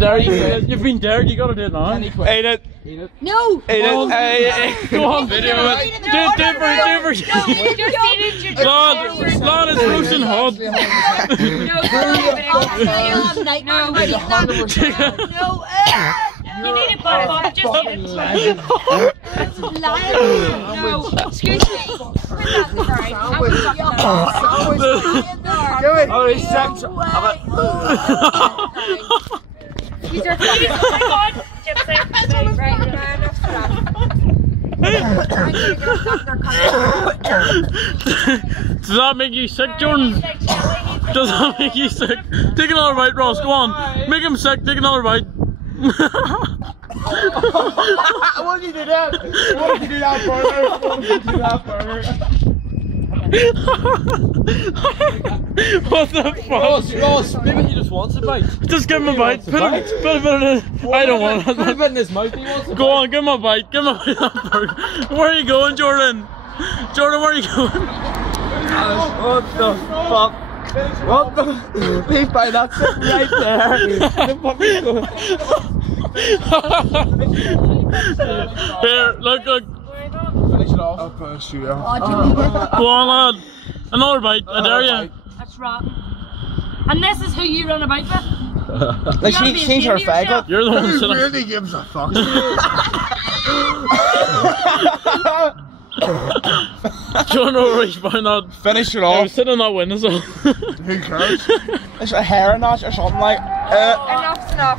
There you've been dared, you gotta do it now. Eat it. No! Eat it. Go on, video it. Do it different. Lad is roasting hot. No! You need it, Bob. Just eat it. No, excuse me. Put that in the fry. Oh, he's sick. These are good. Gypsy. Does that make you sick, Jordan? Does that make you sick? Take another bite, Ross. Go on. Make him sick. Take another bite. Why did you do that? Why did you do that, burger? Why did you do that, burger? What the fuck? Ross, maybe he just wants a bite. Just give him a bite. Put it in. I don't want it. Put it in his mouth. He wants a bite. Go on, give him a bite. Give him a bite. Where are you going, Jordan? Jordan, where are you going? What the fuck? What the? Leave by that sitting right there. The puppy's going. Here, look. Finish it off. I'll push you out. Go on, lad. Another bite. I dare you. That's rotten. And this is who you run about with? Like she's her faggot. You're the one who's sitting. Really gives a fuck. Do you know where you find that? Finish it I off. was sitting on that windowsill. Who cares? It's a hair notch or something like. Enough's enough.